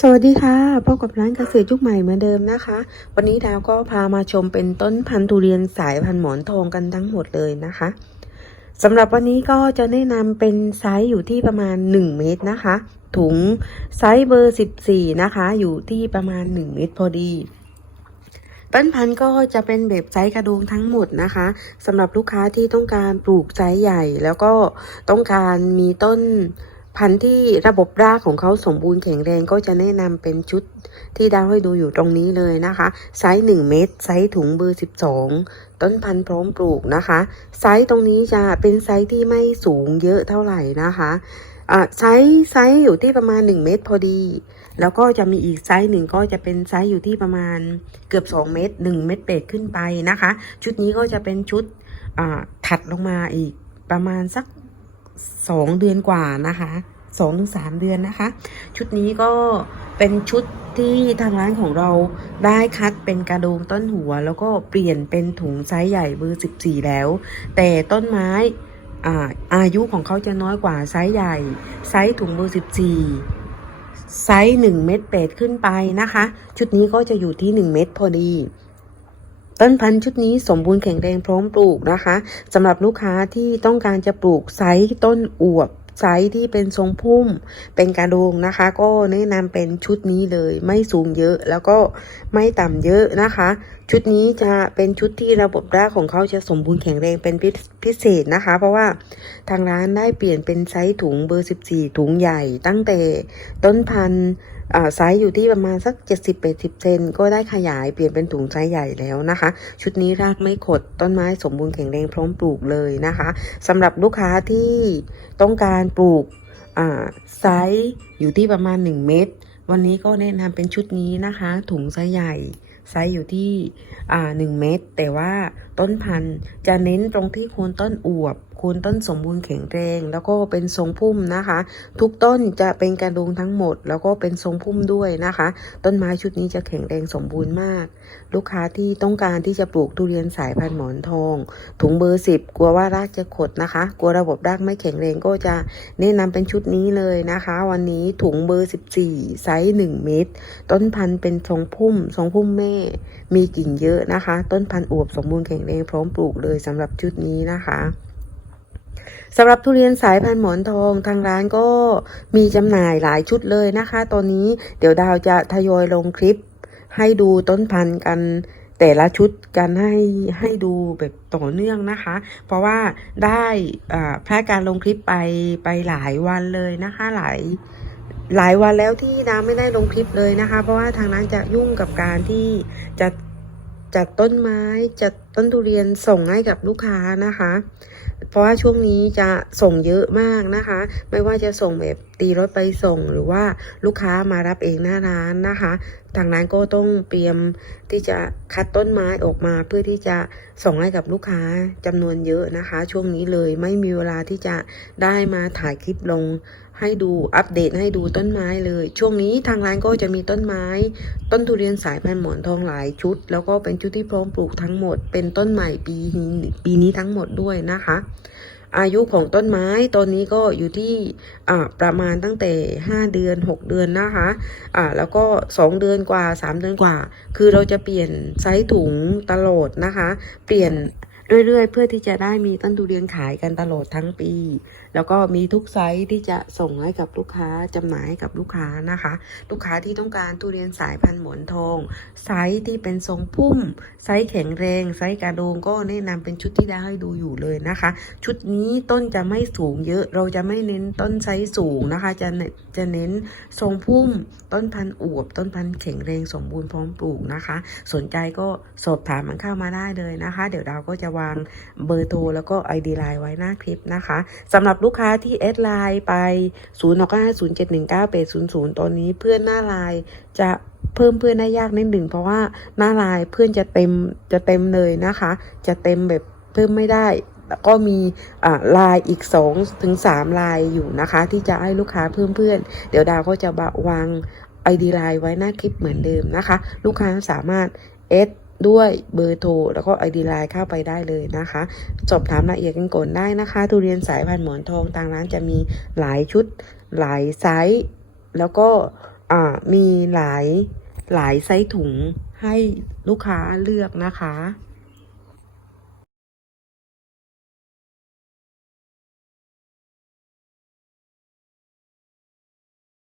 สวัสดีค่ะพบกับร้านเกษตรยุคใหม่เหมือนเดิมนะคะ วันนี้ดาวก็พามาชมเป็นต้นพันธุ์ทุเรียนสายพันธุ์หมอนทองกันทั้งหมดเลยนะคะสำหรับวันนี้ก็จะแนะนำเป็นไซส์อยู่ที่ประมาณ 1 เมตรนะคะ ถุงไซส์เบอร์ 14 นะคะ อยู่ที่ประมาณ 1 เมตรพอดีต้นพันธุ์ก็จะเป็นแบบไซส์กระดุมทั้งหมดนะคะสำหรับลูกค้าที่ต้องการปลูกไซส์ใหญ่ แล้วก็ต้องการมีต้น พันธุ์ที่ระบบรากของเขาสมบูรณ์แข็งแรงก็จะแนะนำเป็นชุดที่ดาวให้ดูอยู่ตรงนี้เลยนะคะ ไซส์1เมตรไซส์ถุงเบอร์ 12 ต้นพันธุ์พร้อมปลูกนะคะ ไซส์ตรงนี้จะเป็นไซส์ที่ไม่สูงเยอะเท่าไหร่นะคะอะไซส์ไซส์อยู่ที่ประมาณ 1 เมตรพอดี แล้วก็จะมีอีกไซส์หนึ่งก็จะเป็นไซส์อยู่ที่ประมาณเกือบ 2 เมตร 1 เมตรเปดขึ้นไปนะคะ ชุดนี้ก็จะเป็นชุดอ่าถัดลงมาอีกประมาณสัก 2 เดือนกว่านะคะ 2อถึงสเดือนนะคะ ชุดนี้ก็เป็นชุดที่ทางร้านของเราได้คัดเป็นกระโดงต้นหัว แล้วก็เปลี่ยนเป็นถุงไซส์ใหญ่เบอร์ 14 แล้ว แต่ต้นไม้อาอายุของเขาจะน้อยกว่าไซส์ใหญ่ ไซส์ถุงเบอร์ 14 ไซส์1เม็ดเป็ดขึ้นไปนะคะ ชุดนี้ก็จะอยู่ที่ 1 เม็ดพอดีต้นพันธุ์ชุดนี้สมบูรณ์แข็งแรงพร้อมปลูกนะคะสำหรับลูกค้าที่ต้องการจะปลูกไซส์ต้นอวบ ไซส์ที่เป็นทรงพุ่มเป็นกระโดงนะคะ ก็แนะนำเป็นชุดนี้เลยไม่สูงเยอะแล้วก็ไม่ต่ำเยอะนะคะชุดนี้จะเป็นชุดที่ระบบรากของเขาจะสมบูรณ์แข็งแรงเป็นพิพิเศษนะคะ เพราะว่าทางร้านได้เปลี่ยนเป็นไซส์ถุงเบอร์ 14 ถุงใหญ่ ตั้งแต่ต้นพันธุ์ไซส์อยู่ที่ประมาณสัก 70-80เซนก็ได้ขยายเปลี่ยนเป็นถุงไซส์ใหญ่แล้วนะคะ ชุดนี้รากไม่ขดต้นไม้สมบูรณ์แข็งแรงพร้อมปลูกเลยนะคะสำหรับลูกค้าที่ต้องการปลูกไซส์อยู่ที่ประมาณ 1 เมตร วันนี้ก็แนะนำเป็นชุดนี้นะคะ ถุงไซส์ใหญ่ ไซส์อยู่ที่หนึ่งเมตร แต่ว่าต้นพันธุ์จะเน้นตรงที่โคนต้นอวบ คนต้นสมบูรณ์แข็งแรง แล้วก็เป็นทรงพุ่มนะคะ ทุกต้นจะเป็นกระดุงทั้งหมด แล้วก็เป็นทรงพุ่มด้วยนะคะ ต้นไม้ชุดนี้จะแข็งแรงสมบูรณ์มาก ลูกค้าที่ต้องการที่จะปลูกทุเรียนสายพันธุ์หมอนทอง ถุงเบอร์สิบกลัวว่ารากจะขดนะคะ กลัวระบบรากไม่แข็งแรงก็จะแนะนำเป็นชุดนี้เลยนะคะ วันนี้ถุงเบอร์14ไซส์1เมตร ต้นพันธุ์เป็นทรงพุ่มทรงพุ่มแม่ มีกิ่งเยอะนะคะ ต้นพันธุ์อวบสมบูรณ์แข็งแรงพร้อมปลูกเลยสำหรับชุดนี้นะคะ สำหรับทุเรียนสายพันธุ์หมอนทองทางร้านก็มีจำหน่ายหลายชุดเลยนะคะ ตอนนี้เดี๋ยวดาวจะทยอยลงคลิป ให้ดูต้นพันธุ์กันแต่ละชุดกันให้ให้ดูแบบต่อเนื่องนะคะ เพราะว่าได้อ่าพลาดการลงคลิปไปไปหลายวันเลยนะคะหลายหลายวันแล้วที่ดาวไม่ได้ลงคลิปเลยนะคะ เพราะว่าทางนั้นจะยุ่งกับการที่จะจัดต้นไม้จัด ต้นทุเรียนส่งให้กับลูกค้านะคะ เพราะว่าช่วงนี้จะส่งเยอะมากนะคะ ไม่ว่าจะส่งแบบตีรถไปส่งหรือว่าลูกค้ามารับเองหน้าร้านนะคะทางร้านก็ต้องเตรียมที่จะคัดต้นไม้ออกมา เพื่อที่จะส่งให้กับลูกค้าจำนวนเยอะนะคะ ช่วงนี้เลยไม่มีเวลาที่จะได้มาถ่ายคลิปลงให้ดูอัปเดตให้ดูต้นไม้เลย ช่วงนี้ทางร้านก็จะมีต้นไม้ ต้นทุเรียนสายพันธุ์หมอนทองหลายชุด แล้วก็เป็นชุดที่พร้อมปลูกทั้งหมดเป็นต้นใหม่ปีปีนี้ทั้งหมดด้วยนะคะ อายุของต้นไม้ตอนนี้ก็อยู่ที่ประมาณตั้งแต่ 5 เดือน 6 เดือนนะคะอ่าแล้วก็ 2 เดือนกว่า 3 เดือนกว่า คือเราจะเปลี่ยนไซส์ถุงตลอดนะคะ เปลี่ยน เรื่อยๆ เพื่อที่จะได้มีต้นทุเรียนขายกันตลอดทั้งปี แล้วก็มีทุกไซส์ที่จะส่งให้กับลูกค้าจำหน่ายให้กับลูกค้านะคะ ลูกค้าที่ต้องการทุเรียนสายพันธุ์หมอนทอง ไซส์ที่เป็นทรงพุ่ม ไซส์แข็งแรง ไซส์กระโดงก็แนะนำเป็นชุดที่ได้ให้ดูอยู่เลยนะคะ ชุดนี้ต้นจะไม่สูงเยอะ เราจะไม่เน้นต้นไซส์สูงนะคะ จะเนจะเน้นทรงพุ่ม ต้นพันธุ์อวบ ต้นพันธุ์แข็งแรงสมบูรณ์พร้อมปลูกนะคะ สนใจก็สอบถามมันเข้ามาได้เลยนะคะ เดี๋ยวเราก็จะวางเบอร์โทรแล้วก็ไอดีไลน์ไว้หน้าคลิปนะคะสำหรับลูกค้าที่แอดไลน์ไป0 9 5 0 7 1 9 8 0 0 ตอนนี้เพื่อนหน้าไลน์จะเพิ่มเพื่อนได้ยากนิดหนึ่งเพราะว่าหน้าไลน์เพื่อนจะเต็มจะเต็มเลยนะคะ จะเต็มแบบเพิ่มไม่ได้แล้วก็มีลายอีก2ถึง3ลายอยู่นะคะ ที่จะให้ลูกค้าเพิ่มเพื่อน เดี๋ยวดาวก็จะวาง ID ไลน์ไว้หน้าคลิปเหมือนเดิมนะคะ ลูกค้าสามารถเอด ด้วยเบอร์โทรแล้วก็ไอดีไลน์เข้าไปได้เลยนะคะสอบถามรายละเอียดกันก่อนได้นะคะ ทุเรียนสายพันธุ์หมอนทองทางร้านจะมีหลายชุด หลายไซส์แล้วก็มีหลายหลายไซส์ถุงให้ลูกค้าเลือกนะคะ